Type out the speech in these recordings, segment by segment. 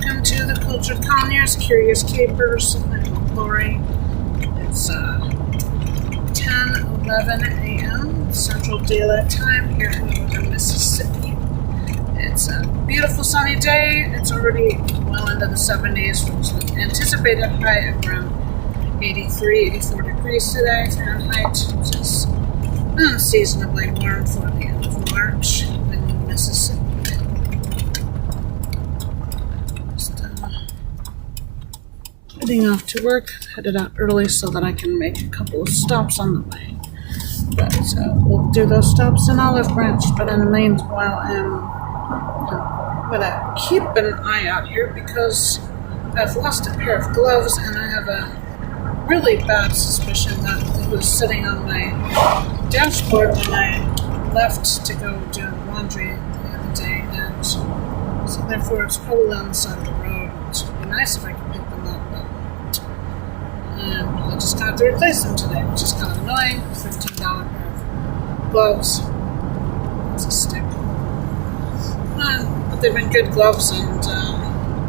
welcome to the Cultured Conyers, Curious Capers. I'm Lori. It's 10:11 a.m. Central Daylight Time here in northern Mississippi. It's a beautiful sunny day. It's already well into the 70s, which is anticipated high of around 83, 84 degrees today Fahrenheit, which is unseasonably warm for the end of March in Mississippi. Heading off to work, headed out early so that I can make a couple of stops on the way. But we'll do those stops in Olive Branch. But in the meanwhile, I'm gonna keep an eye out here because I've lost a pair of gloves and I have a really bad suspicion that it was sitting on my dashboard when I left to go do laundry the other day, and so therefore it's probably on the side of the road. It would be nice if I could pick them up, but I just got to replace them today, which is kind of annoying. $15 pair of gloves. It's a stick. But they've been good gloves and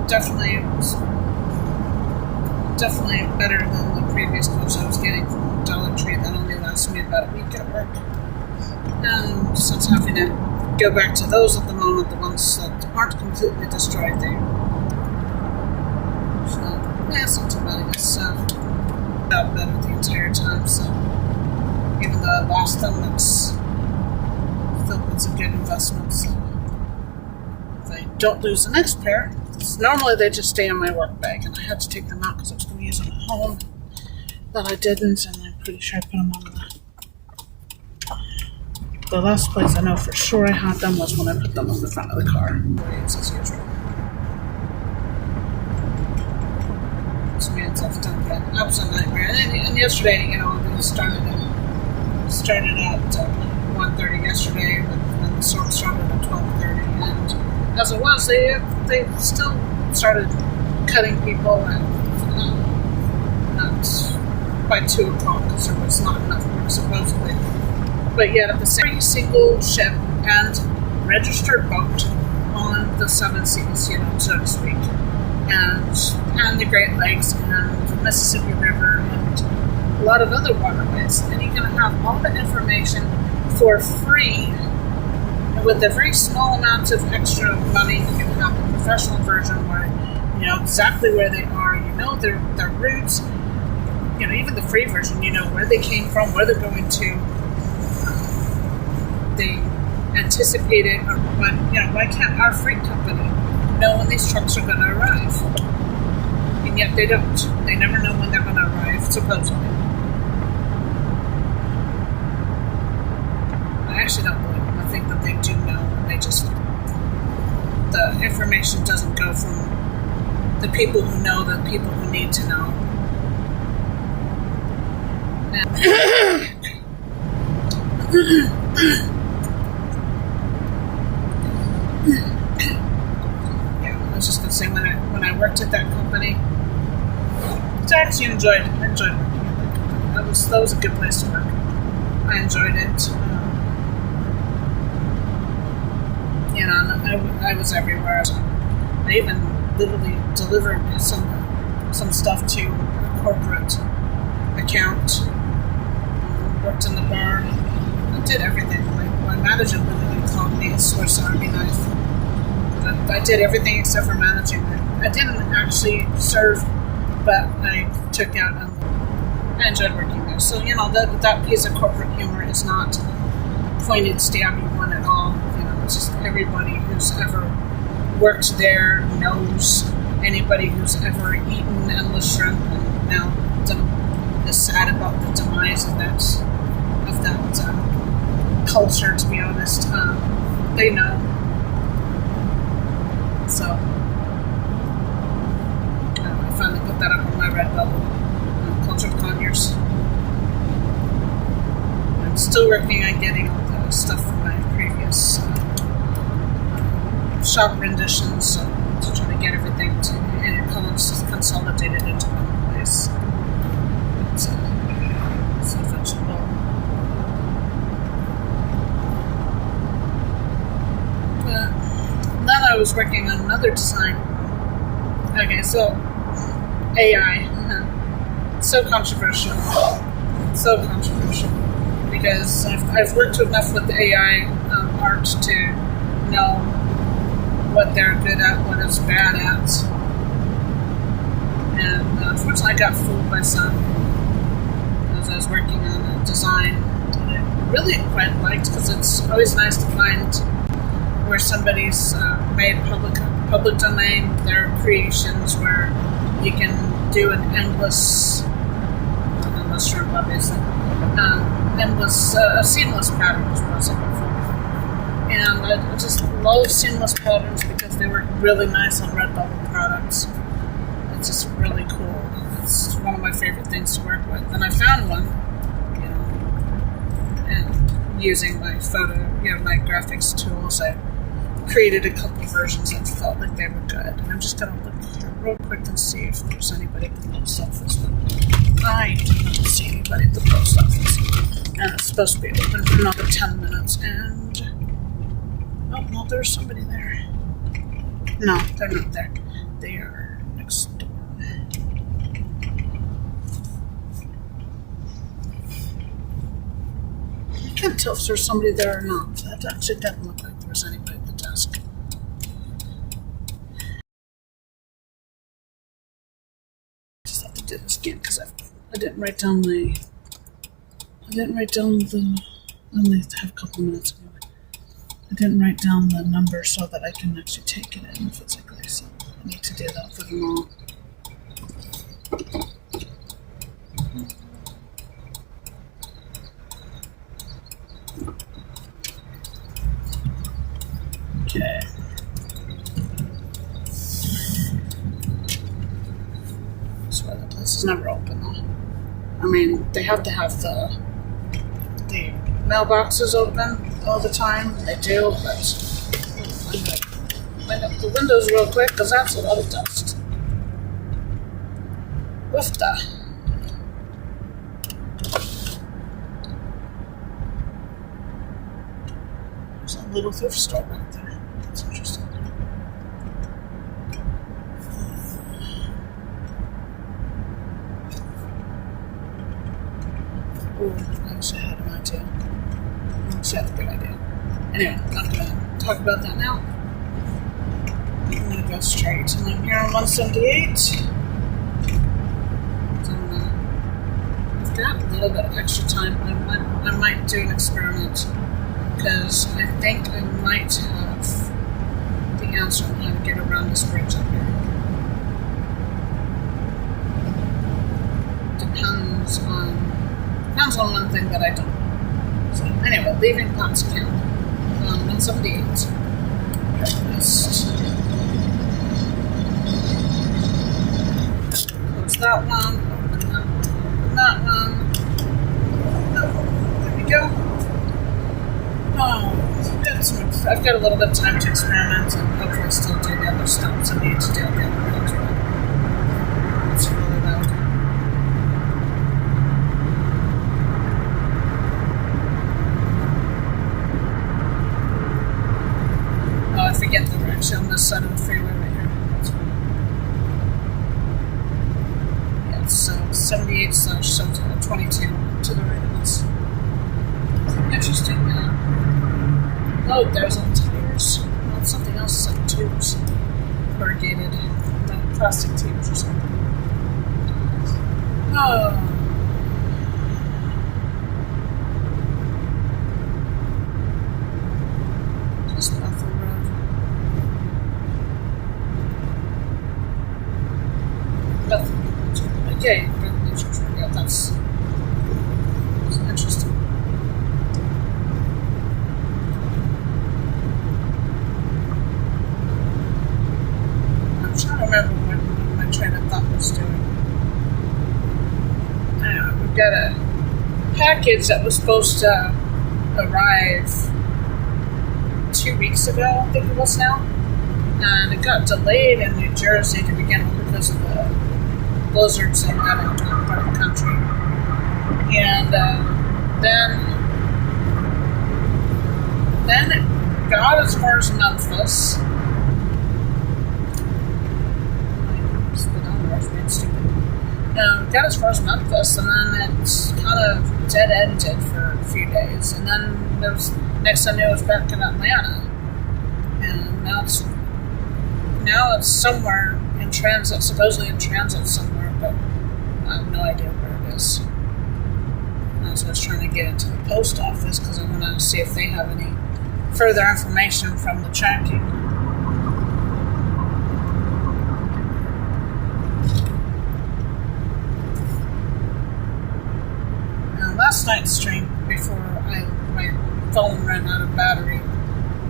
definitely better than the previous gloves I was getting from Dollar Tree that only lasted me about a week at work. And since having to go back to those at the moment, the ones that aren't completely destroyed, they it's not too bad. I guess got better the entire time. So even though I lost them, it's a good investment. So if I don't lose the next pair, normally they just stay in my work bag, and I had to take them out because I was going to use them at home. But I didn't, and I'm pretty sure I put them on the last place I know for sure I had them was when I put them on the front of the car. It's as usual. This man's off done an absolute nightmare. And yesterday, we started at 1:30 yesterday, but when the storm started at 12:30, and as it was, they still started cutting people at by 2 o'clock because there was not enough work supposedly. But yet, at the same single ship and registered boat on the 7 seas, so to speak, and the Great Lakes and the Mississippi River and a lot of other waterways, and you can have all the information for free. And with a very small amount of extra money, you can have the professional version where you know exactly where they are, their routes, even the free version, where they came from, where they're going to. They anticipated, why can't our freight company know when these trucks are going to arrive? And yet they don't. They never know when they're going to arrive, supposedly. I actually don't believe them. I think that they do know. The information doesn't go from the people who know the people who need to know. I was just gonna say when I worked at that company, I actually enjoyed working at that company. That was a good place to work. I enjoyed it. I was everywhere. I even literally delivered some stuff to a corporate account. Worked in the bar. I did everything. My manager literally called me a Swiss Army knife. I did everything except for managing it. I didn't actually serve, but I took out and I enjoyed working there. So, that piece of corporate humor is not pointed, stabby one at all. It's just everybody who's ever worked there knows. Anybody who's ever eaten endless shrimp and now is sad about the demise of that culture, to be honest. They know. So, I finally put that up on my red bubble. Cultured Conyers. I'm still working on getting all the stuff from my previous shop renditions, to try to get everything consolidated into one place. It's eventually. Then I was working on another design Okay, so AI. So controversial. So controversial. Because I've worked enough with the AI art to know what they're good at, what it's bad at. And unfortunately I got fooled by some as I was working on a design that I really quite liked, because it's always nice to find where somebody's made public domain their creations, where you can do an endless room, obviously, seamless pattern is what I was looking for. And I just love seamless patterns because they work really nice on Redbubble products. It's just really cool. It's one of my favorite things to work with. And I found one, and using my my graphics tools, I created a couple versions that felt like they were good. And I'm just going to look here real quick and see if there's anybody at the post office. I do not see anybody at the post office. And it's supposed to be open for another 10 minutes. And oh, no, there's somebody there. No, they're not there. They are next door. I can't tell if there's somebody there or not. That actually doesn't look like there's anybody at the desk. I just have to do this again because I didn't write down the. I only have a couple minutes ago. I didn't write down the number so that I can actually take it in physically. So I need to do that for them all. Okay. So the place is never open though. I mean, they have to have the mailboxes open all the time. They do, but I'm going to clean up the windows real quick because that's a lot of dust. Woofda. There's a little thrift store back there. That's interesting. Oh, I actually had an idea. She had a good idea. Anyway, I'm not going to talk about that now. I'm going to go straight. And I'm here on 178. So I've got a little bit of extra time. I might do an experiment because I think I might have the answer on how to get around this bridge up here. Depends on one thing that I don't. So anyway, leaving Potts Camp on 178. Breakfast. Close that one. Open that one. There we go. Oh, I've got a little bit of time to experiment and hopefully still do the other stops I need to do at the other end. It's really loud. I forget that we're actually on this side of the freeway right here. Yeah, so 78/22 to the right of us. Interesting. Oh, there's all tires. Well, something else is like tubes. Corrugated. Plastic tubes or something. Oh. Just off the road. Bethlehem. Okay, Bethlehem Church. Yeah, that's interesting. I'm trying to remember what my train of thought was doing. We've got a package that was supposed to arrive 2 weeks ago, I think it was now. And it got delayed in New Jersey to begin with because of the blizzards that got into that part of the country. And then it got as far as Memphis. was being stupid. Got as far as Memphis, and then it's kind of dead-ended for a few days, and then next I knew it was back in Atlanta, and now it's somewhere in transit, supposedly in transit somewhere, but I have no idea where it is. So I was trying to get into the post office because I want to see if they have any further information from the tracking. Last night's stream, before my phone ran out of battery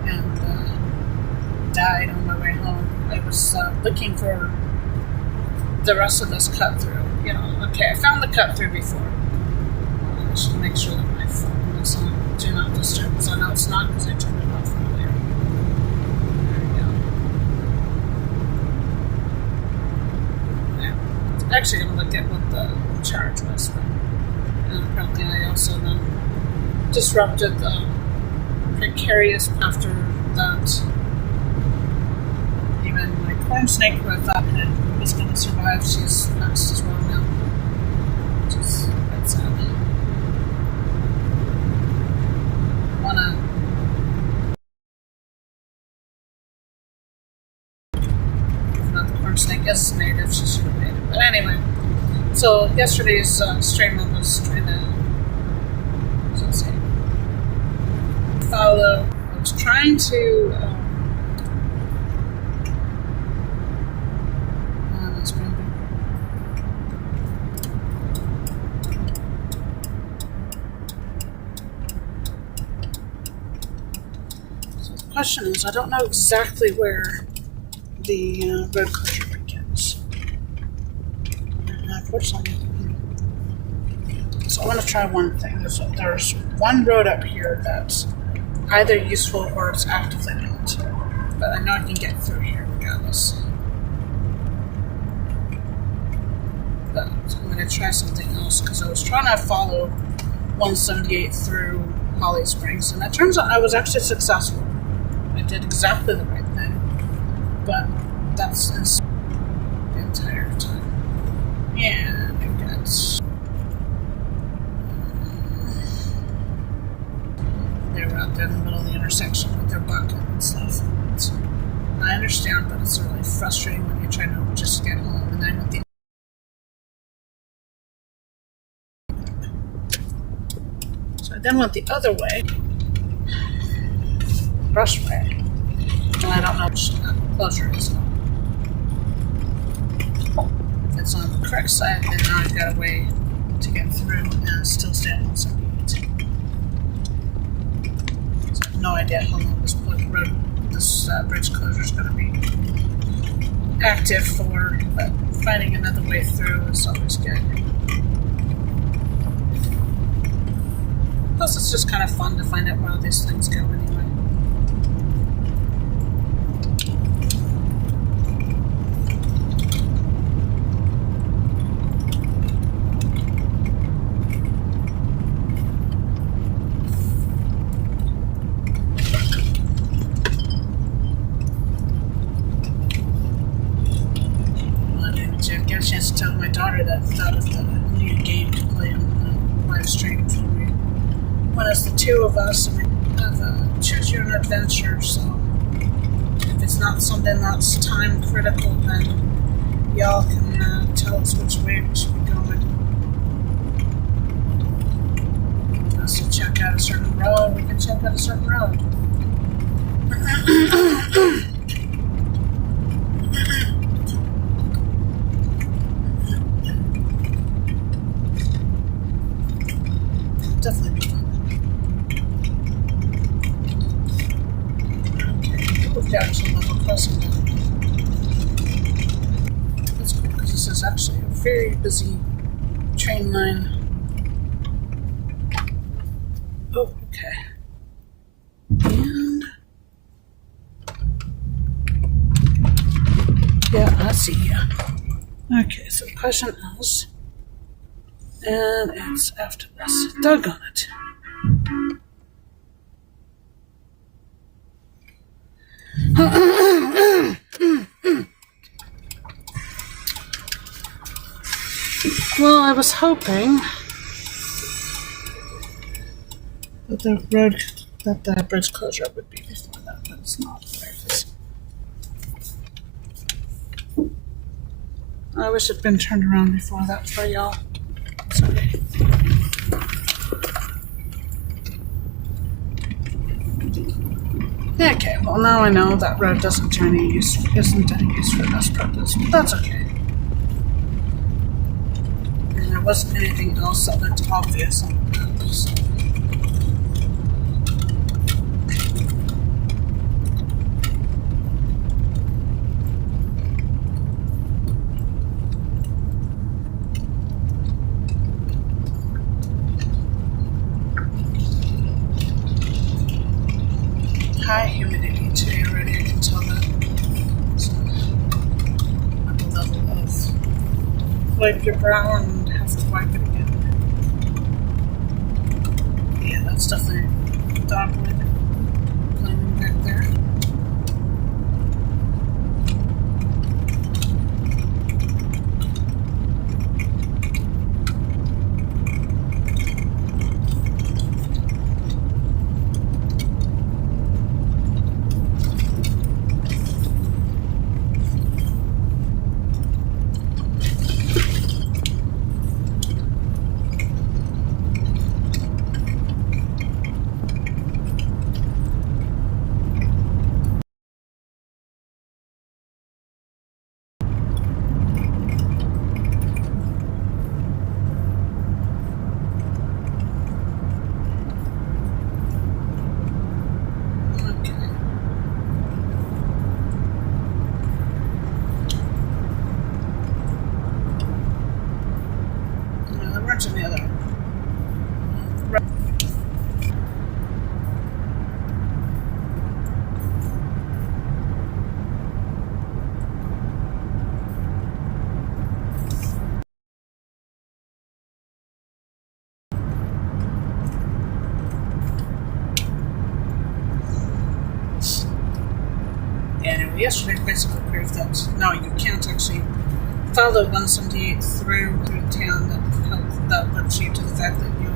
and died on my way home, I was looking for the rest of this cut through. Okay, I found the cut through before. I should make sure that my phone is on Do Not Disturb, because I know it's not because I turned it off earlier. There we go. Yeah. I'm actually going to look at what the charge was. And apparently I also then disrupted the precarious after that. Even my corn snake, who I thought was going to survive, she's passed as well now. Which is quite sad. Not the corn snake is native, she should have made it. But anyway, so yesterday's stream I was trying to follow. I was trying to so the question is, I don't know exactly where the road closure begins. Unfortunately, so I want to try one thing. There's one road up here that's either useful or it's actively not. But I know I can get through here regardless. But I'm going to try something else because I was trying to follow 178 through Holly Springs, and it turns out I was actually successful. I did exactly the right thing. But that's the entire time. And I got... They were out there in the middle of the intersection with their bucket and stuff. I understand, but it's really frustrating when you're trying to just get home. And then with the so I then went the other way, brushway, and I don't know which closure is. If it's on the correct side, then now I've got a way to get through and still stay on 178. No idea how long this bridge closure is going to be active for, but finding another way through is always good. Plus, it's just kind of fun to find out where these things go anyway. Get a chance to tell my daughter that I thought of the new game to play on the live stream for me. When it's the two of us, and we have choose your own adventure, so if it's not something that's time critical, then y'all can tell us which way we should be going. If us to check out a certain road, we can check out a certain road. Definitely be fun. Okay, we've got some level crossing now. That's cool because this is actually a very busy train line. Oh, okay. And yeah, I see you. Okay, so the question is. And it's after this. Doggone it. Well, I was hoping that the bridge closure would be before that, but it's not. There it is. I wish it'd been turned around before that for y'all. Sorry. Okay, well now I know that road isn't any use for this purpose, but that's okay. And there wasn't anything else that looked obvious on the map, so. High humidity today already, I can tell that. So, at the level of wipe your brow and have to wipe it again. Yeah, that's definitely dogwood climbing back there. The other. Anyway, yesterday basically proved that no, you can't actually follow 178 through town. That lets you to the fact that you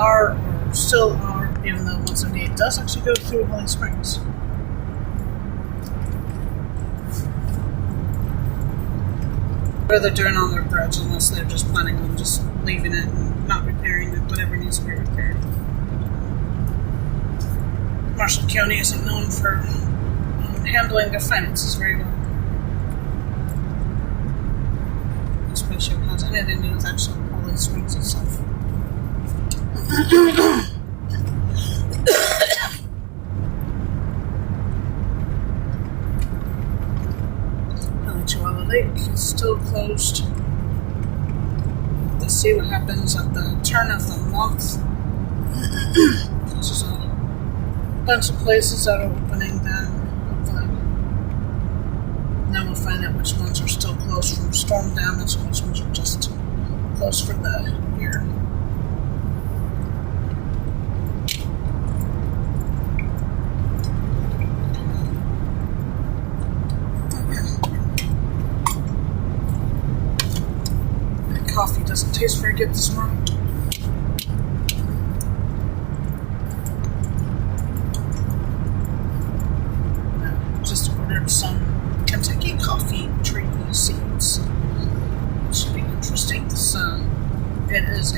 are or still are, even though 178 does actually go through Holly Springs. What they're doing on their bridge, unless they're just planning on just leaving it and not repairing it, whatever needs to be repaired. Marshall County isn't known for handling their finances very well. Especially if it has anything to do with actual Holly Springs itself. Chihuahua Lake is still closed. Let's see what happens at the turn of the month. There's a bunch of places that are opening then. Then we'll find out which ones are still closed from storm damage and which ones are just closed for the year. The coffee doesn't taste very good this morning. Just ordered some Kentucky coffee tree seeds. It should be interesting. So it is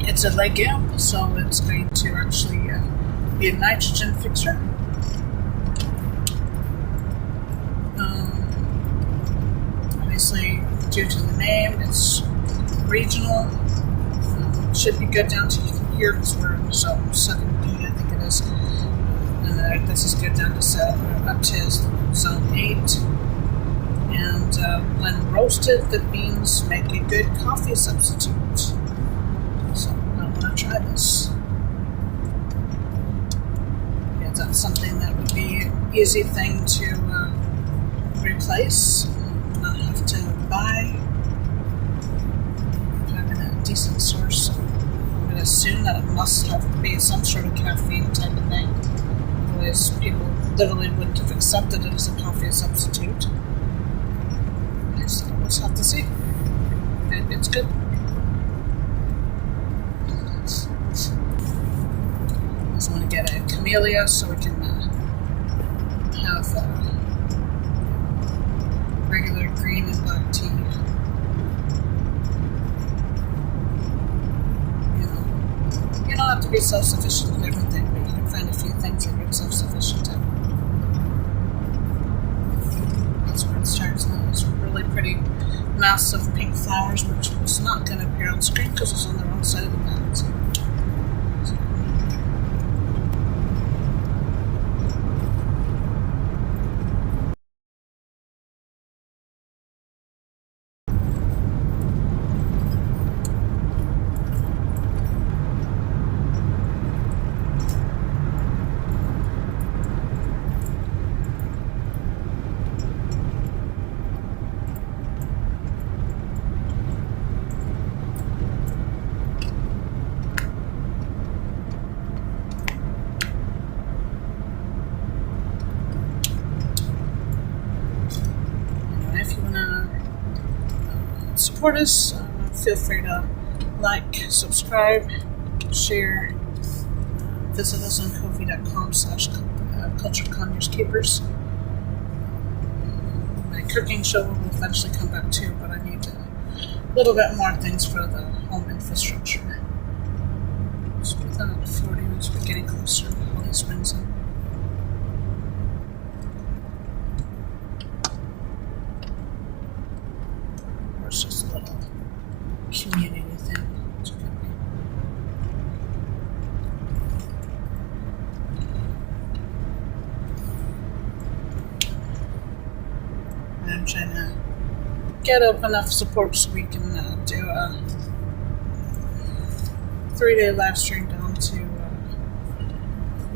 it's a legume, so it's going to actually be a nitrogen fixer. Obviously, due to the name, it's regional. Should be good down to here because we're in zone 7B, I think it is. And this is good down to up to zone 8. And when roasted, the beans make a good coffee substitute. So I want to try this. Yeah, that's something that would be an easy thing to replace, not have to buy. Having a decent source, I would assume that it must have to be some sort of caffeine type of thing. Otherwise, people literally wouldn't have accepted it as a coffee substitute. So we'll just have to see. It's good. I just want to get a camellia so we can have regular green and black tea. You don't have to be self-sufficient in everything, but you can find a few things that you're self-sufficient in. That's where it starts. And those really pretty, massive pink flowers, which was not going to appear on screen because it's on the wrong side of the bag. So. If you want to support us, feel free to like, subscribe, share, visit us on ko-fi.com/cultureconjureskeepers. My cooking show will eventually come back too, but I need a little bit more things for the home infrastructure. So within 40 minutes, we're getting closer. All these rings in. It's just a little community thing. I'm trying to get up enough support so we can do a 3-day live stream down to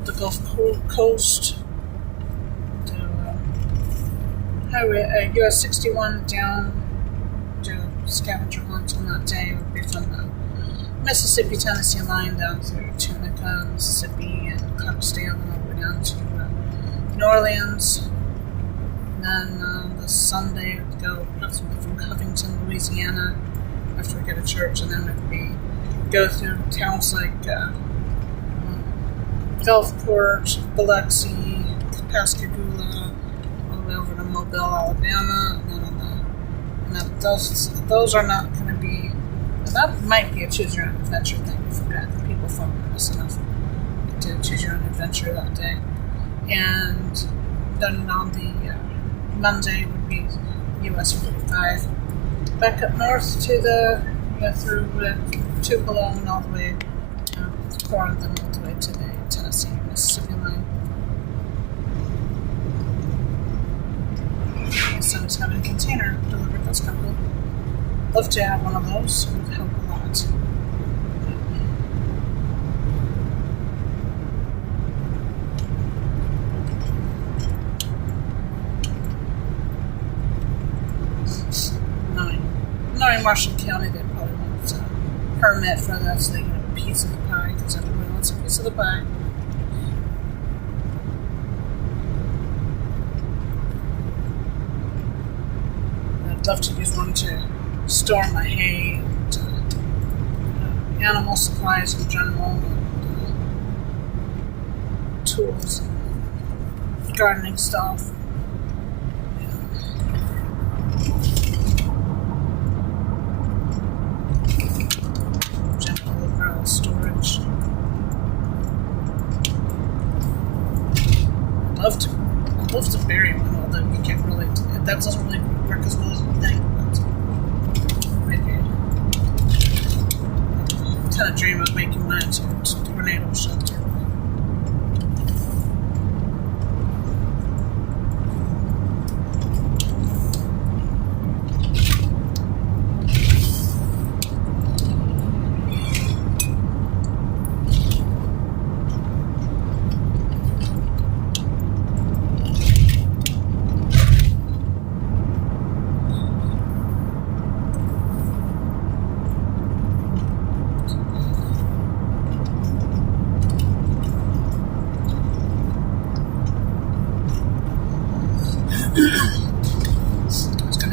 the Gulf Coast, do Highway US 61 down. Do scavenger hunt on that day. It would be from the Mississippi-Tennessee line down through Tunica, Mississippi, and Clarksdale, and all the way down to New Orleans. And then the Sunday it would go approximately from Covington, Louisiana, after we go to church, and then it would go through towns like Gulfport, Biloxi, Pascagoula, all the way over to Mobile, Alabama, and then those are not going to be. That might be a choose your own adventure thing if we've got people following us enough to choose your own adventure that day. And then on the Monday would be US 45, back up north to the through Tupelo and all the way Corinth and all the way to the Tennessee Mississippi line. So it's having a container delivered. That's kind of cool. Love to have one of those. It would help a lot. Knowing Marshall County, they probably want a permit for that so they can have a piece of the pie because everybody wants a piece of the pie. I'd love to use one to store my hay and animal supplies in general, and tools and gardening stuff. General overall storage. I'd love to bury one, although you can't really. That doesn't really work as well as you think. Maybe. I kind of dream of making mine to a tornado shelter.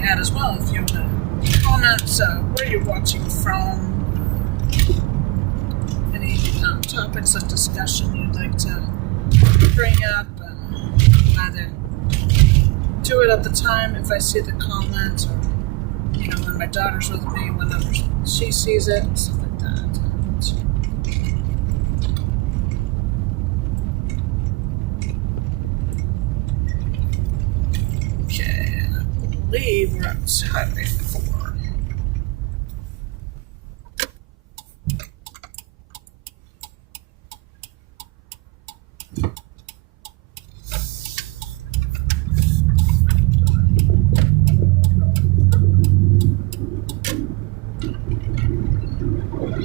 at as well. If you want to comment where you're watching from, any topics of discussion you'd like to bring up, either do it at the time if I see the comment, or when my daughter's with me, whenever she sees it, and stuff like that. Okay, I believe we're at Highway 4.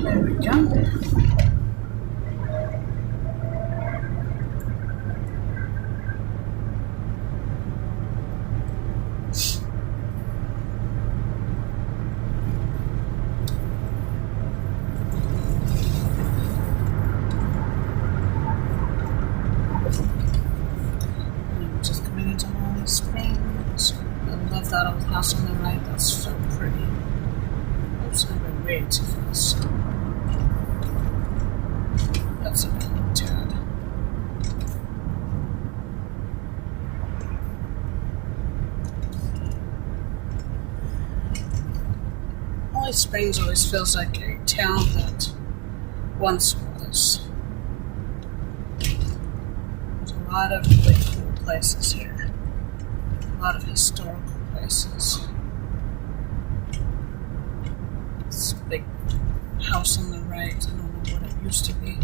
There we go. Just coming into Holly Springs. I love that old house on the right. That's so pretty. Oops, I went way too fast. That's a bit tad. Holly Springs always feels like a town that once was. There's a lot of really cool places here. A lot of historical places. This big house on the right, I don't know what it used to be.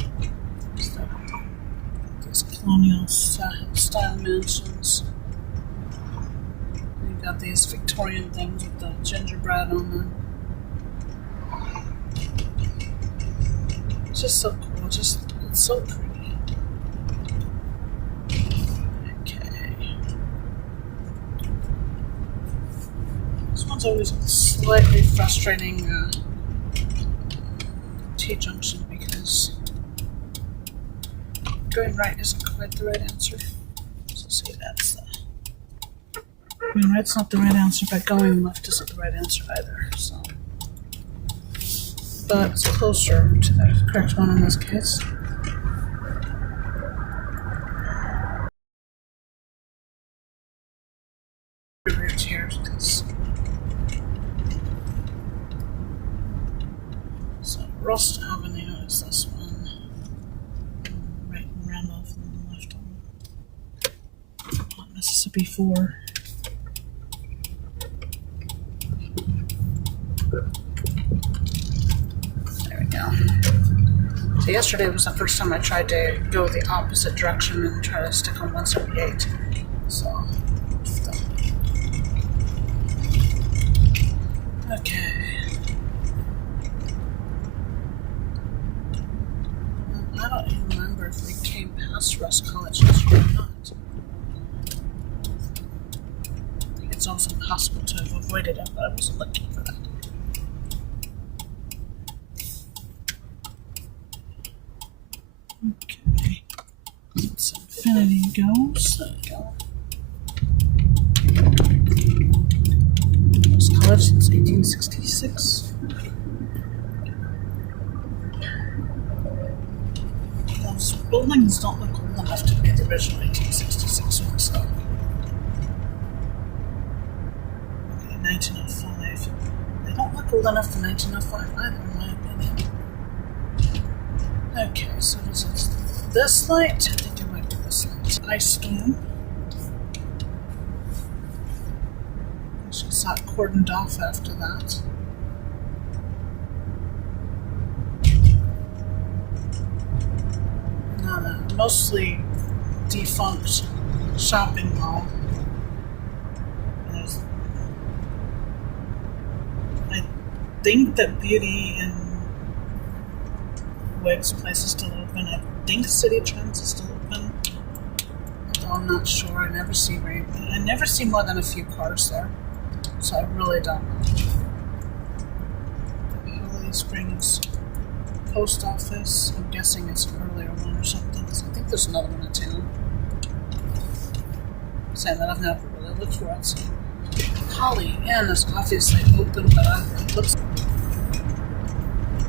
These colonial style mansions. You've got these Victorian things with the gingerbread on them. It's just so cool. It's so pretty. Okay. This one's always a slightly frustrating T-junction because going right isn't quite the right answer. So see, that's going right's not the right answer, but going left isn't the right answer either. So, but it's closer to the correct one in this case. Route here, because so Rust Avenue is this one, right in Randolph, and then left on Mississippi 4. There we go. So yesterday was the first time I tried to go the opposite direction and try to stick on 178. So, okay. I don't even remember if we came past Russ College yesterday or not. I think it's almost impossible to have avoided it, but I wasn't looking for that. Okay. Let's Infinity goes. There we go. Russ College since 1866. Those buildings don't look old enough to be the original 1866 one, so. Okay, 1905. They don't look old enough for 1905 either, in my opinion. Okay, so is it this light? I think it might be this light. Ice storm. She's not cordoned off after that. No, mostly defunct shopping mall. I think that Beauty and Wig's place is still open. I think City Trends is still open. Although I'm not sure. I never see more than a few cars there. So I really don't know. Holly Springs Post Office. I'm guessing it's an earlier one or something. Because I think there's another one in town. Saying that I've never really looked for it. So Holly Inn is obviously open, but it looks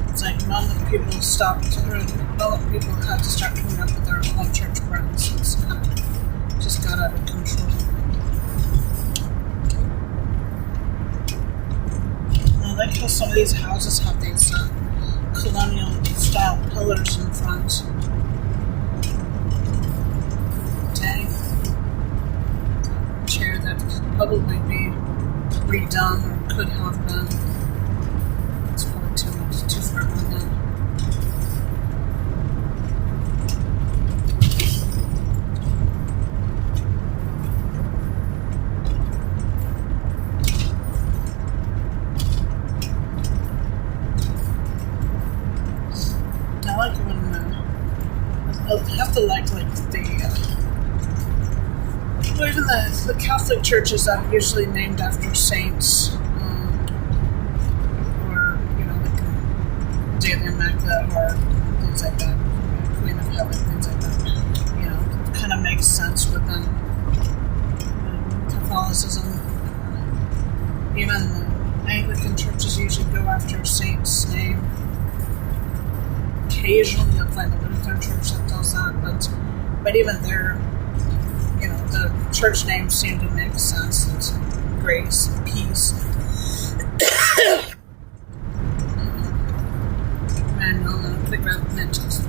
it's like none of the people stopped, or none of the people had to start coming up with their own church friends. It's kind of just got out of control. I like how some of these houses have these colonial style pillars in front. Dang. Chair that could probably be redone or could have been. It's probably too far behind. I like when I have to like the well, even the Catholic churches that are usually named after saints, or like Day of the Immaculate or things like that, Queen of Heaven, things like that. It kind of makes sense within Catholicism. Even the Anglican churches usually go after a saint's name. Occasionally you'll find a Lutheran church that does that, but even there, the church names seem to make sense. It's grace and peace. And I'm going to grab Mentos.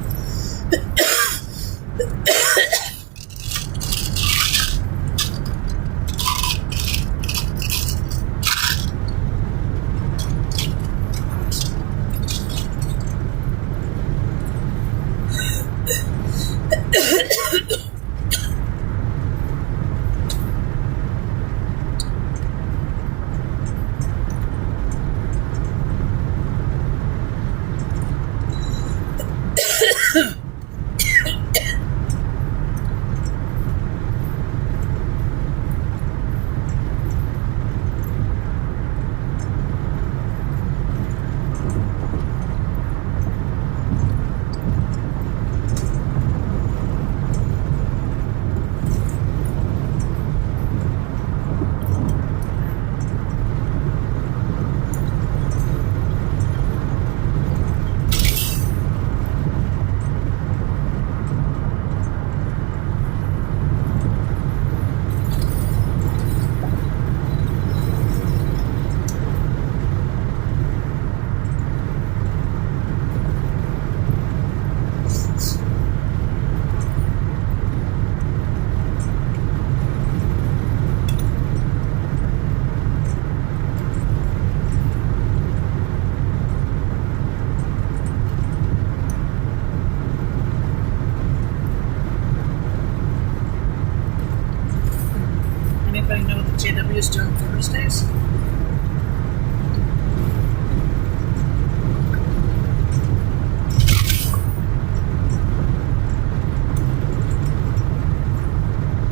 Anybody know what the JW is doing Thursdays?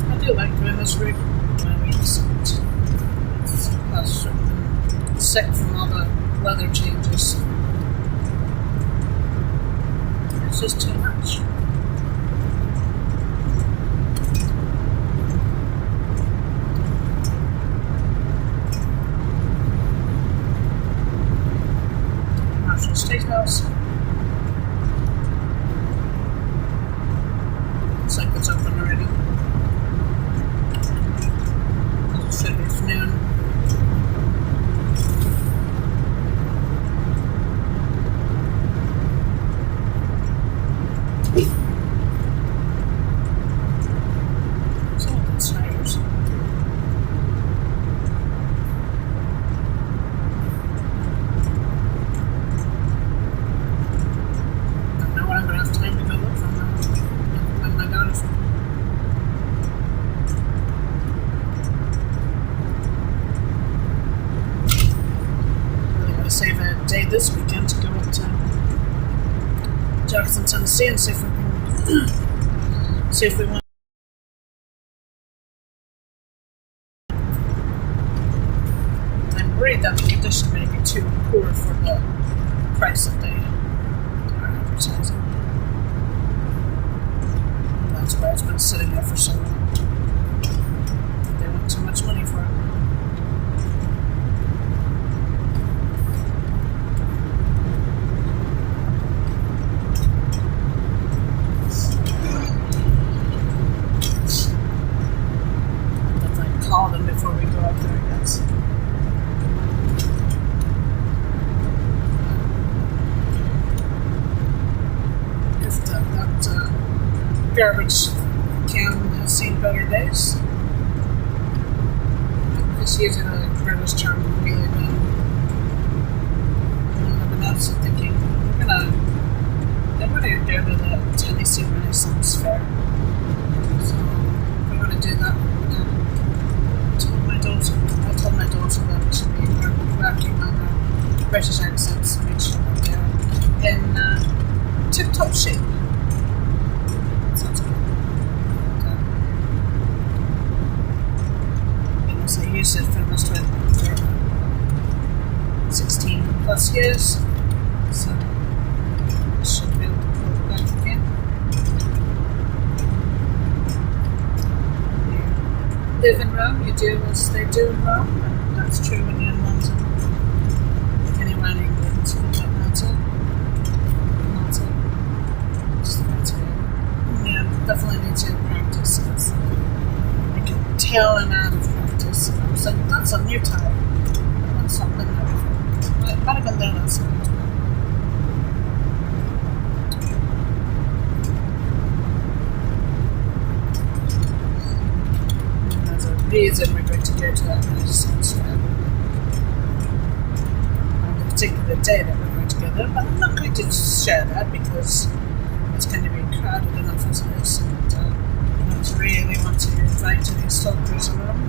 I do like doing this week. Plus, I'm sick from all the weather changes. It's just too much. Steakhouse. Looks like it's open already. Saturday afternoon. Some of the tires. Save a day this weekend to go up to Jackson, Tennessee, and see if we want. I'm worried that the condition may be too poor for the price that they are advertising. And that's why it's been sitting there for so long. They want too much money for it. call them before we go up there, I guess. If that garbage can has seen better days. Just using a British term, really bad. I've been also thinking, we're gonna go to the Tennessee Renaissance Fair. So we're gonna do that. I told my daughter that we should be working on our British accents to make sure that they're in tip-top shape. Sounds good. I used it for almost 16 plus years, so I should be able to pull it back again. You live in Rome, you do as they do in Rome, and that's true when you're in London. Anywhere in England, for that matter. Just the way to go. Yeah, definitely need to practice this. I can tell I'm out of practice. So that's a new type. That's something that I might have been there that side. There's a reason we're going to go to that Renaissance fair. On the particular day that we're going to go there, but I'm not going to share that because it's going to be crowded enough as it is. And I don't really want to invite any stalkers around.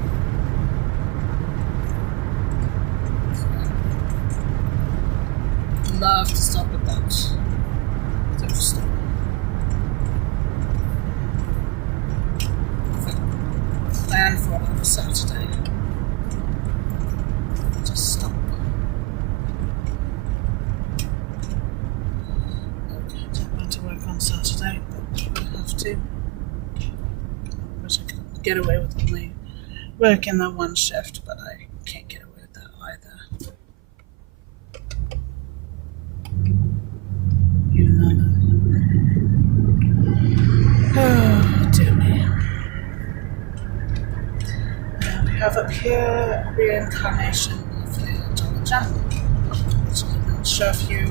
Love to stop at that thrift store. Plan for it on a Saturday. Just stop. Okay, don't want to work on Saturday, but I have to. I wish I could get away with only working that one shift, but I can't get away with that either. Oh, dear me. Now we have up here reincarnation of the Dollar General, which I'm not sure if you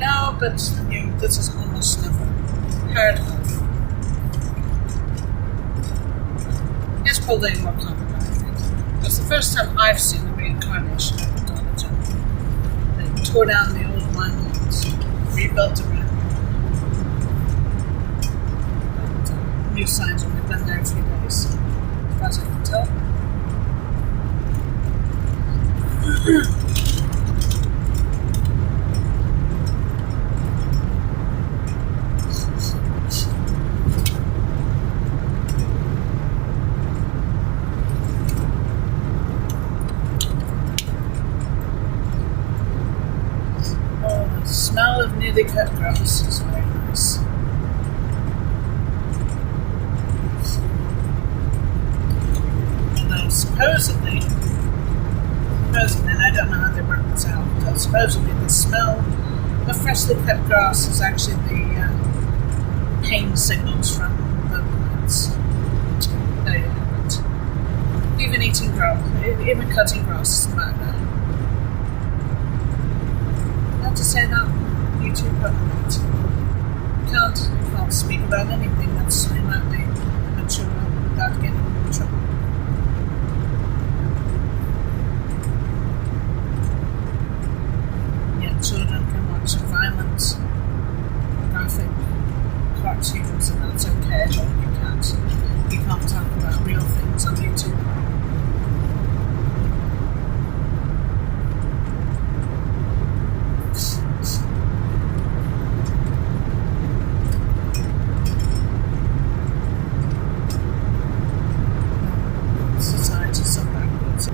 know, but this is almost never heard of. It's probably more common, I think. It's the first time I've seen the reincarnation of the Dollar General. They tore down the old one and rebuilt it. New signs when we've been there a few days, as far as I can tell. Oh, the smell of newly cut grass is very nice. Supposedly, and I don't know how they work this out, but supposedly the smell of freshly cut grass is actually the pain signals from the plants. There you have it. Even eating grass, even cutting grass is about that. Not to say that YouTube, but you can't speak about anything that's remotely mature without getting in trouble. Children can watch violent, graphic cartoons, and that's okay, but you can't talk about real things on YouTube. Society's so backwards.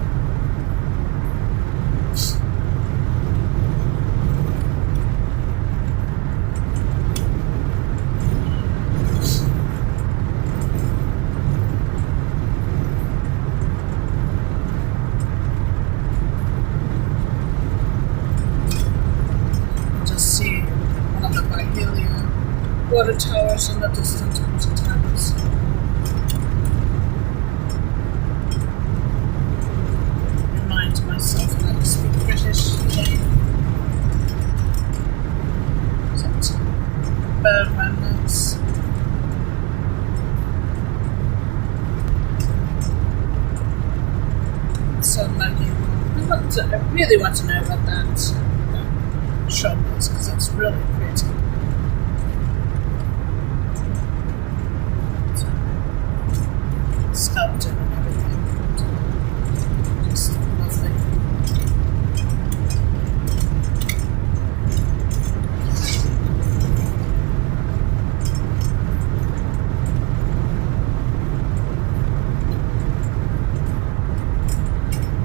Water towers in the distant water towers. bird remnants. So muggy. I really want to know what that shrub is, because it's really pretty. Sculpted and everything. Just lovely.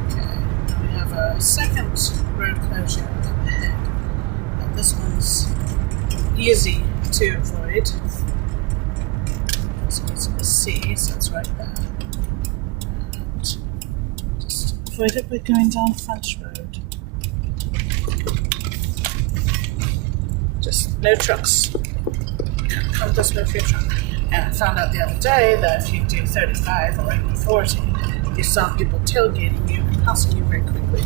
Okay, now we have a second road closure up ahead. This one's easy to avoid. So it's a C, so it's right there. And just avoid it by going down French Road. Just no trucks. Come this way for your truck. And I found out the other day that if you do 35 or even 40, you saw people tailgating you and passing you very quickly.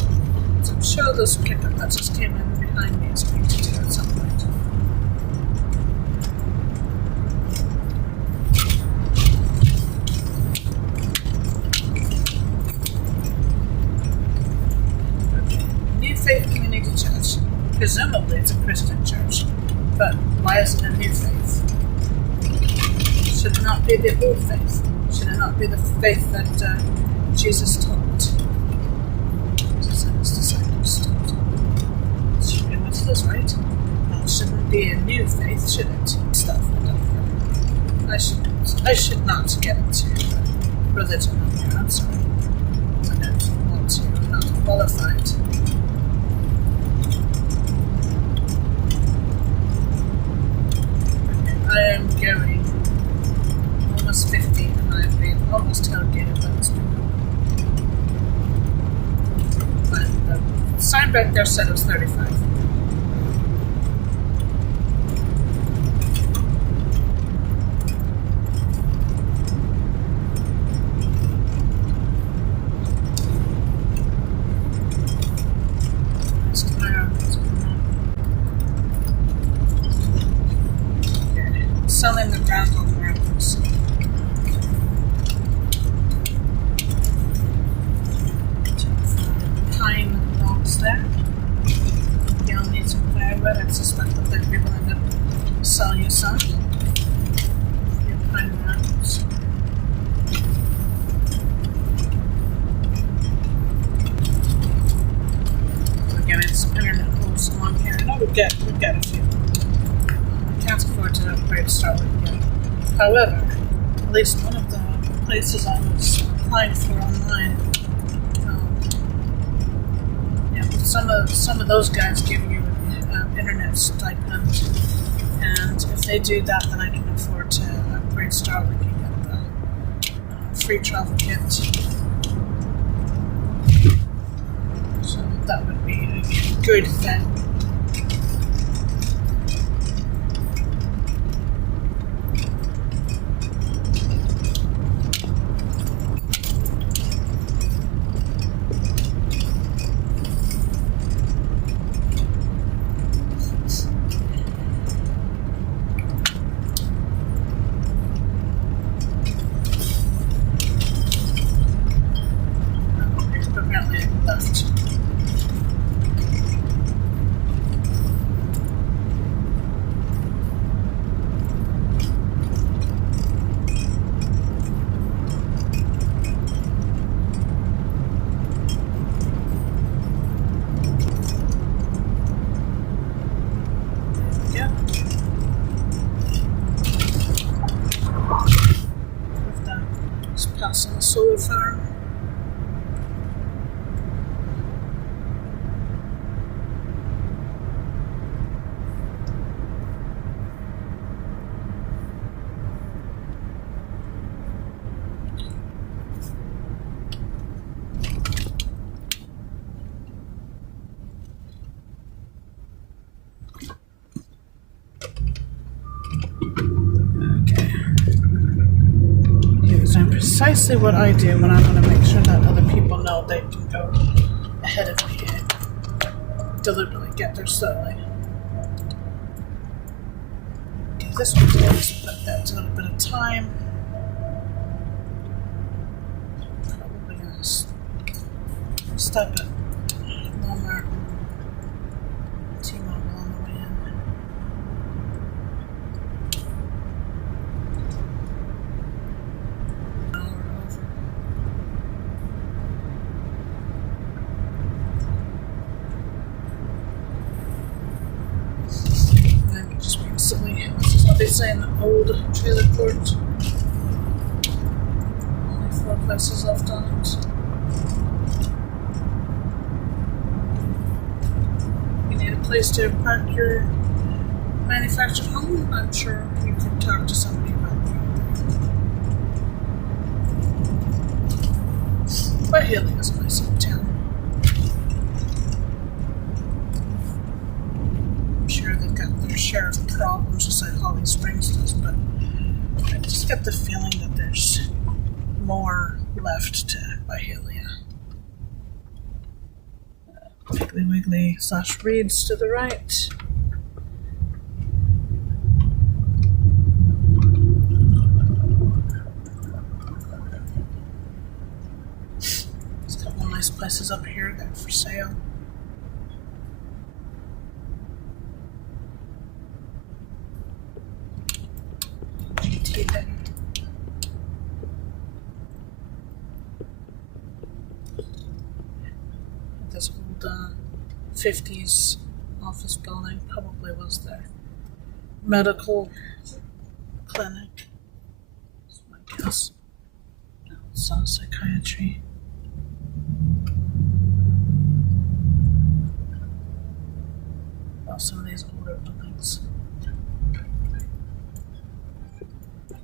So I'm sure this pickup that just came in behind me is going to do at some point. Faith Community Church. Presumably it's a Christian church, but why is it a new faith? Should it not be the old faith? Should it not be the faith that Jesus taught? Jesus and his disciples taught. Should be what's this, right? Well, it shouldn't be a new faith, should it? Stuff. I don't know. I should not get into religion on here. I'm sorry. I don't want to. I'm not qualified. I am going almost 50 and I've been almost tailgated by this people. But the sign back there said it was 35. Selling the ground on the roads. Pine logs there. You'll need some firewood. I suspect that they'll be willing to sell you some. Your pine logs. We're getting some internet poles along here. I know we've got a few. Can't afford to upgrade Starlink yet. However, at least one of the places I was applying for online, some of those guys give you internet stipend, and if they do that, then I can afford to upgrade Starlink and get the free travel kit. So that would be a good thing. Left. Yeah. Just passing the solar farm. Precisely what I do when I want to make sure that other people know they can go ahead of me and deliberately get there slowly. Okay, this one's nice, but that's a little bit of time. Probably gonna stop at Walmart, T-Mobile on the way in. Just being silly. This is what they say in the old trailer court. Only 4 places left on it. You need a place to park your manufactured home? I'm sure you could talk to somebody about that. But Haley is a nice little town. They've got their share of problems just like Holly Springs does, but I just get the feeling that there's more left to Byhalia. Piggly Wiggly / Reeds to the right. There's a couple nice places up here that are for sale. This old 50s office building probably was their medical clinic. That's my guess. No, it's not psychiatry. Well, some of these older buildings.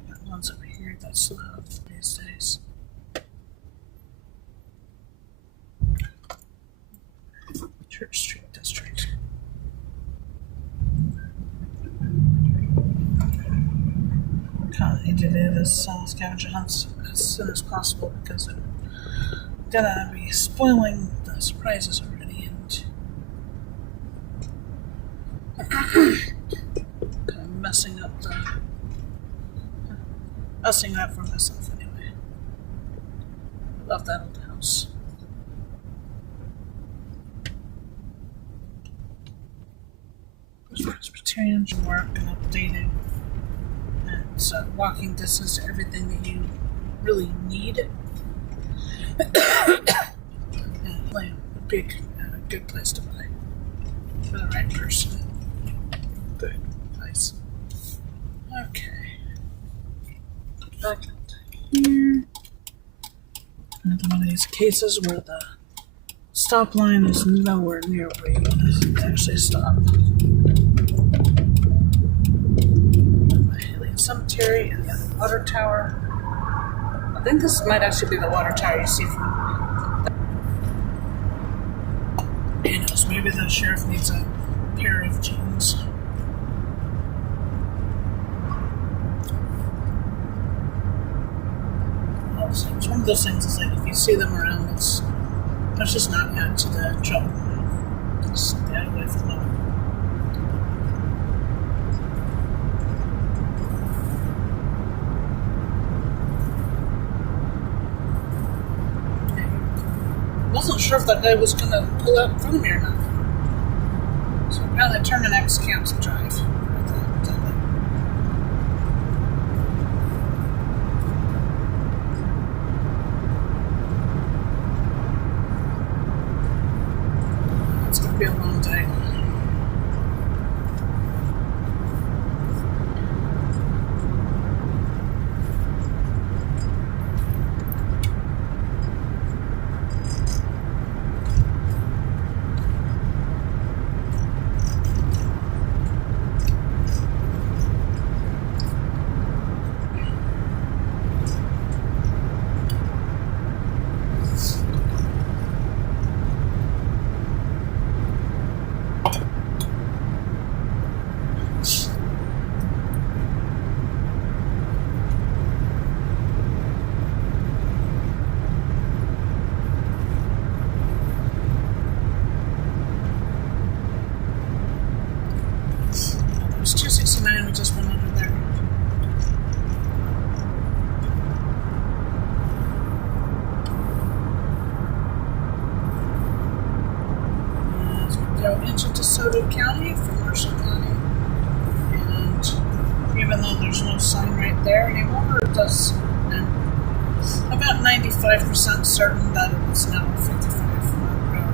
Got ones over here that's loved these days. Church Street District. Kind of need to do this scavenger hunt as soon as possible because I'm gonna be spoiling the surprises already and kind of messing up for myself anyway. I love that old house. Presbyterian work and updating. And it's walking distance to everything that you really need. And land would be a good place to buy for the right person. Good place. Okay. Back up here. Another one of these cases where the stop line is nowhere near where you want to actually stop. Cemetery and the other water tower. I think this might actually be the water tower you see from. Who knows? Maybe the sheriff needs a pair of jeans. It's one of those things. Is like if you see them around, let's just not add to the trouble. Just stay away from them. I wasn't sure if that guy was going to pull out in front of me or not. So apparently Termin X counts the drive. It's going to be a long day. go into DeSoto County from Marshall County. And even though there's no sign right there anymore, it does. I'm about 95% certain that it is now a 55-mile road.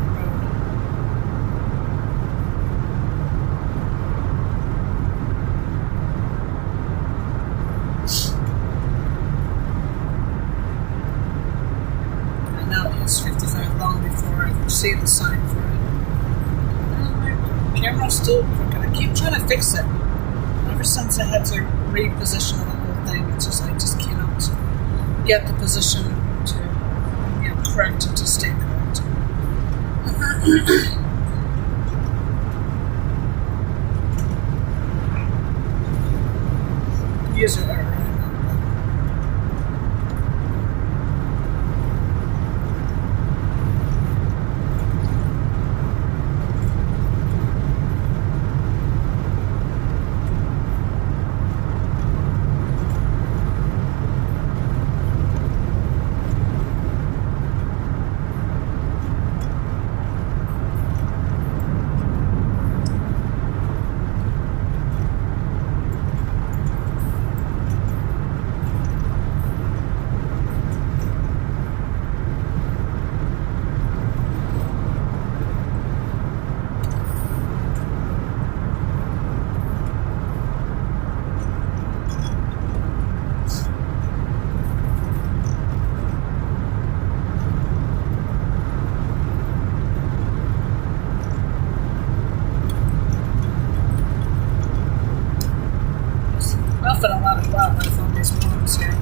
I know it's 55 long before I see the sign for it. My camera's still crooked. I keep trying to fix it. Ever since I had to reposition the whole thing, it's just I just cannot get the position to correct and to stay correct. User error. Often a lot of wildlife on these ponds here.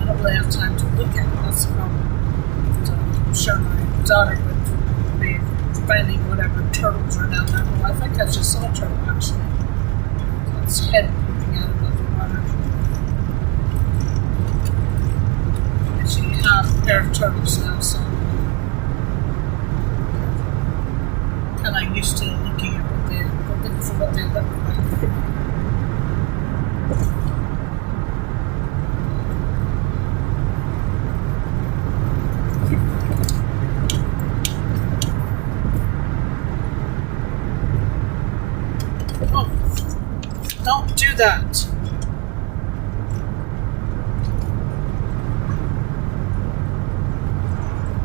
I don't really have time to look at it, that's the problem. So I'm sure my daughter would be finding whatever turtles are down there. Well, I think I just saw a turtle actually. So its head peeping out above the water. And she has a pair of turtles now, so I'm kind of used to looking at what they look like. Oh, don't do that.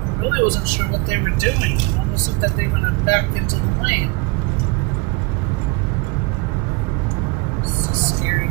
I really wasn't sure what they were doing. It almost looked like they went back into the lane. So scary.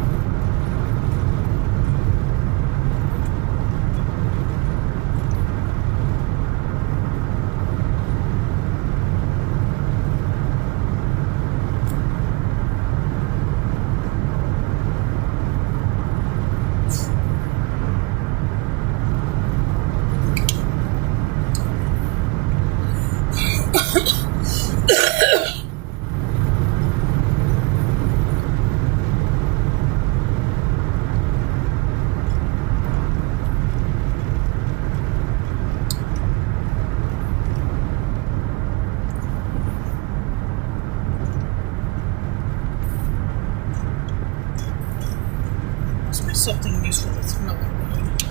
Must be something useful with Miller Road.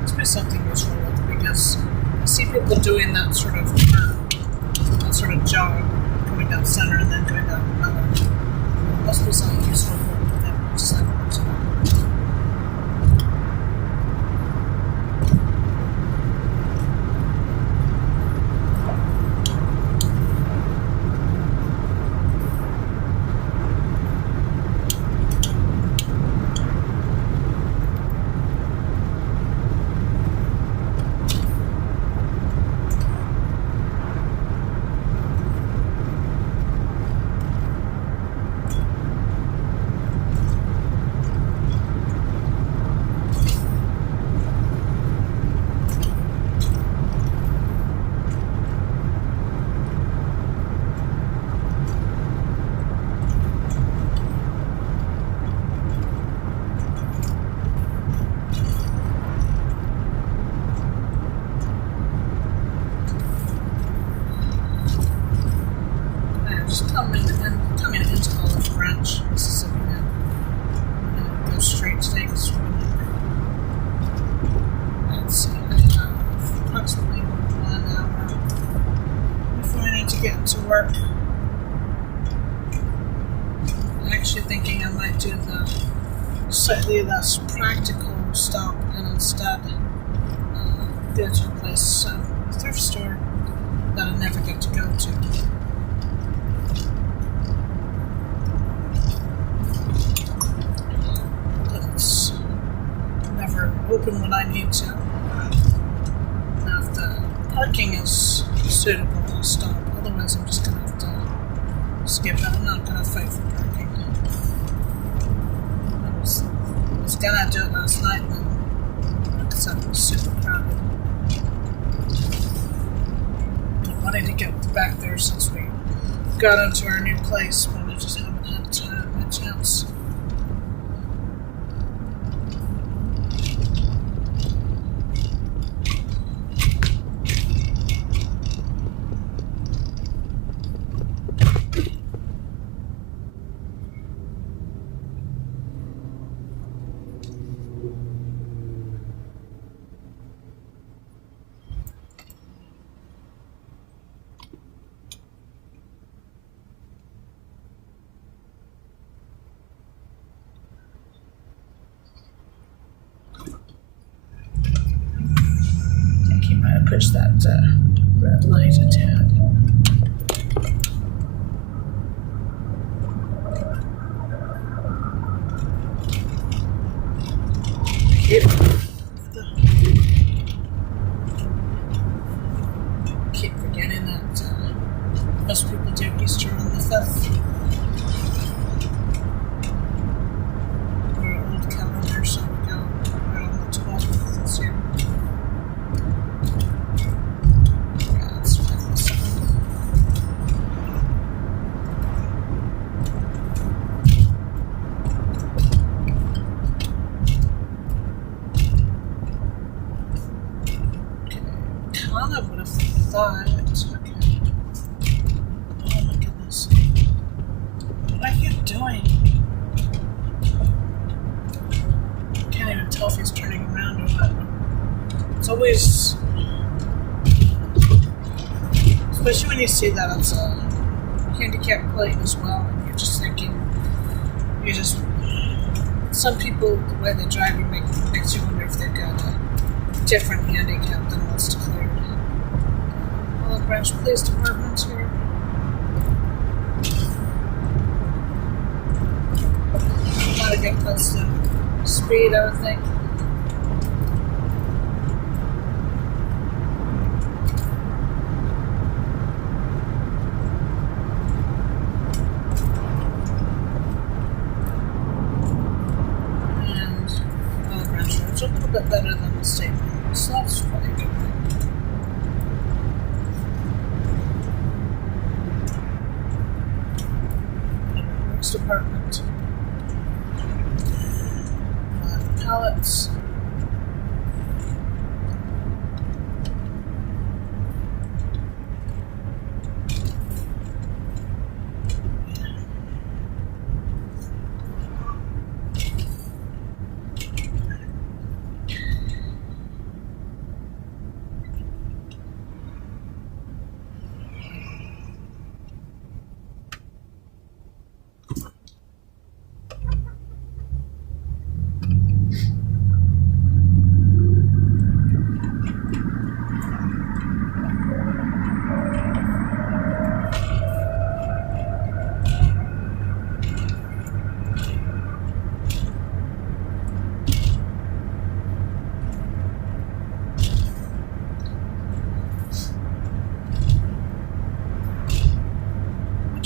Must be something useful with it because I see people doing that sort of turn, that sort of jog, coming down center and then going down Miller. Must be something useful for them. Just like what's about. Just coming into Olive Branch, Mississippi now. And it goes straight to Vegas from there. work. I'm actually thinking I might do the slightly less practical stop and instead go to a place, a thrift store that I never get to go to. It's never open when I need to. Now, if the parking is suitable, I'll stop. Otherwise, I'm just going to have to skip it. I'm not going to fight for parking. I was going to do it last night, and then, like I said, it was super crowded. I wanted to get back there since we got into our new place, but I just haven't had a chance. Push that red light a tad. Keep forgetting that most people do Easter on the 5th. Our old calendar, so we go right on the 12th this year. Okay. Oh my goodness. What are you doing? I can't even tell if he's turning around or what. It's always, especially when you see that it's a handicap plate as well, and you're just thinking, some people, the way they drive, makes you wonder if they've got a different handicap than what's declared. Branch Police Department here. Try to get close to speed, I would think. And the branch roads are a little bit better than the state road, so that's probably a good thing. Department. Pallets.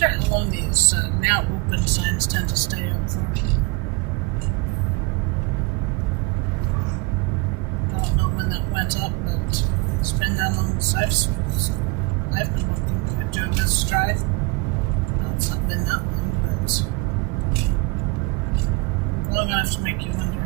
How long these now open signs tend to stay up for. I don't know when that went up, but it's been that long since I've been doing this drive. No, it's not been that long, but long enough to make you wonder.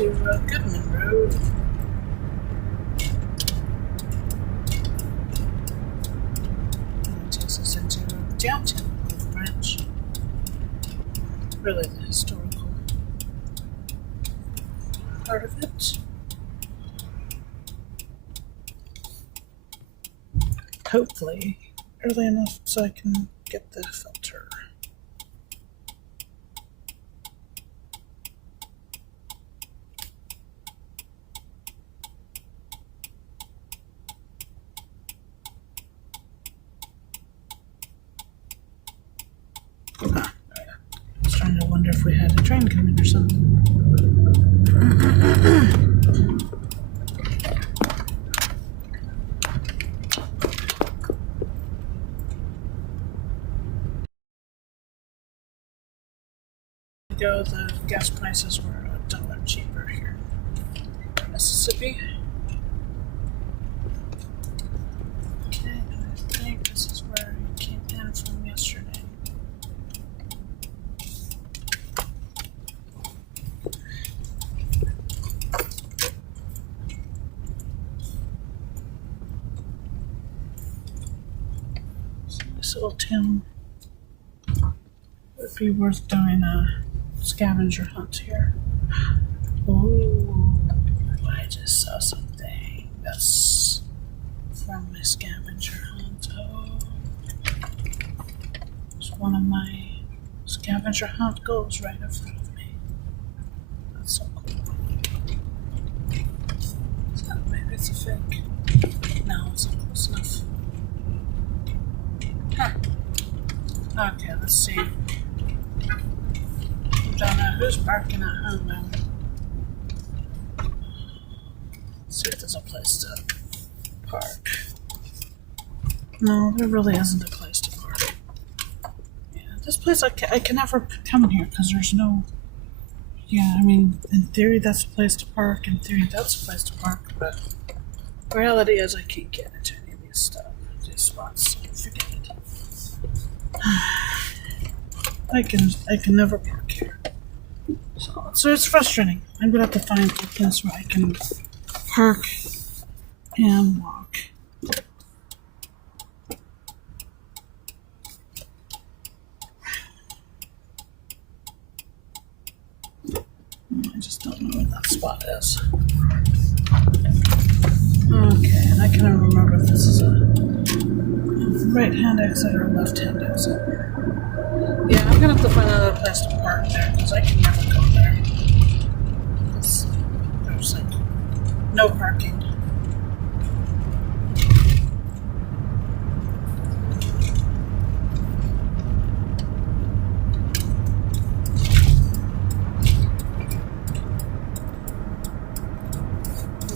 into Goodman Road. And it takes us into downtown Olive Branch. Really the historical part of it. Hopefully early enough so I can get the filter. I was trying to wonder if we had a train coming or something. The gas prices were $1 cheaper here in Mississippi. Okay, and I think this is where it came in from yesterday. So this little town would be worth doing a scavenger hunt here. Oh, I just saw something that's from my scavenger hunt. Oh, it's one of my scavenger hunt goals right in front of me. That's so cool. So maybe it's a fake. No, it's not close enough. Huh. Okay, let's see. Don't know who's barking at home now. Let's see if there's a place to park. No, there really isn't a place to park. Yeah, this place I can never come here because there's no. Yeah, I mean, in theory that's a place to park. In theory that's a place to park, but the reality is I can't get into any of these spots. So forget it. I can never park here. So it's frustrating. I'm gonna have to find a place where I can park and walk. I just don't know where that spot is. Okay, and I cannot remember if this is a right-hand exit or a left-hand exit. Yeah, I'm gonna have to find another place to park there because I can never go there. There's like no parking.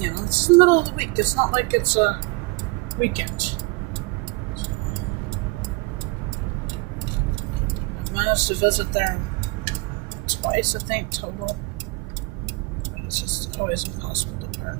You know, it's the middle of the week. It's not like it's a weekend. I've managed to visit there twice, I think, total. But it's just always impossible to park.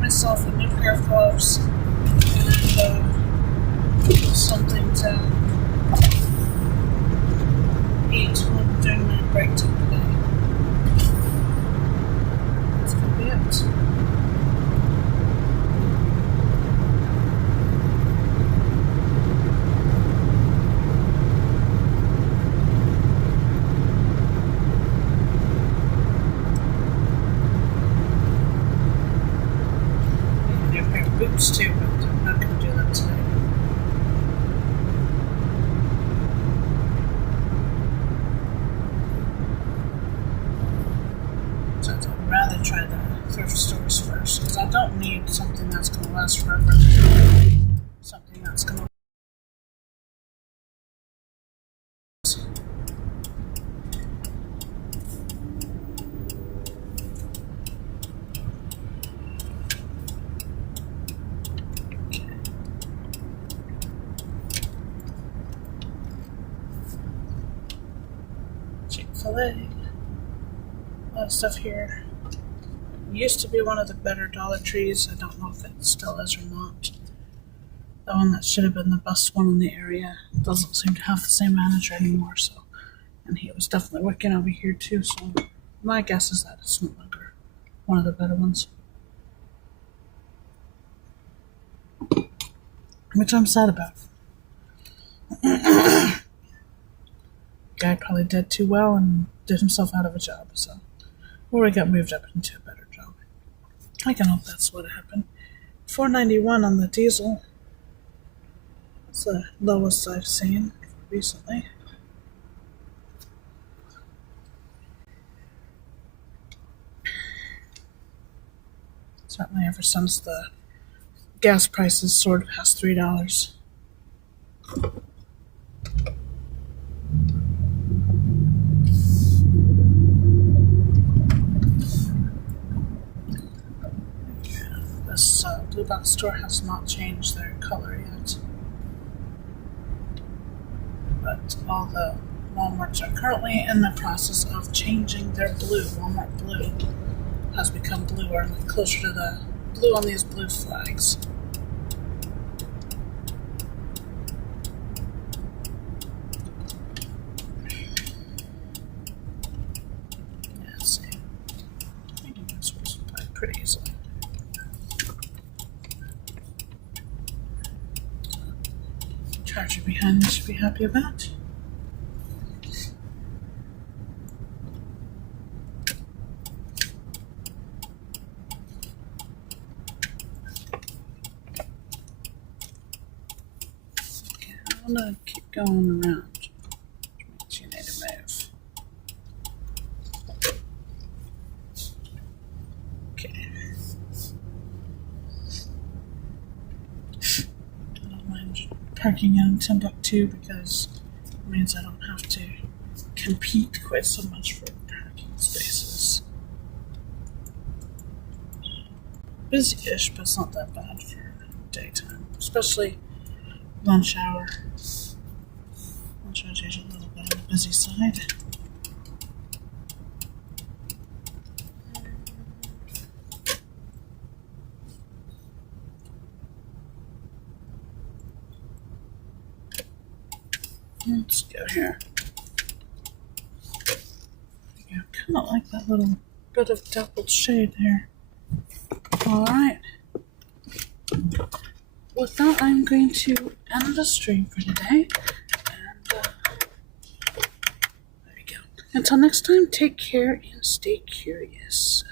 Myself a new pair of gloves and something to eat while doing my break time today. That's gonna be it. Boots too, but I'm not going to do that today. So I'd rather try the thrift stores first, because I don't need something that's going to last forever. Something that's going to Chick-fil-A. A lot of stuff here. It used to be one of the better Dollar Trees. I don't know if it still is or not. The one that should have been the best one in the area doesn't seem to have the same manager anymore, so. And he was definitely working over here too, so my guess is that it's no longer one of the better ones. Which I'm sad about. Guy probably did too well and did himself out of a job, so. Or he got moved up into a better job. I can hope that's what happened. $4.91 on the diesel. That's the lowest I've seen recently. Certainly ever since the gas prices soared past $3. This blue box store has not changed their color yet. But all the Walmarts are currently in the process of changing their blue. Walmart blue has become bluer and closer to the blue on these blue flags. Yeah, let's see. I think this was pretty easily. Charger behind me should be happy about. Okay, I'm gonna keep going around. You need to move. Okay. I don't mind parking in Timbuktu because it means I don't have to compete quite so much for parking spaces. Busy-ish, but it's not that bad for daytime, especially lunch hour. Lunch hour is usually a little bit on the busy side. Let's go here. I kind of like that little bit of dappled shade there. Alright. With that, I'm going to end the stream for today. And there you go. Until next time, take care and stay curious.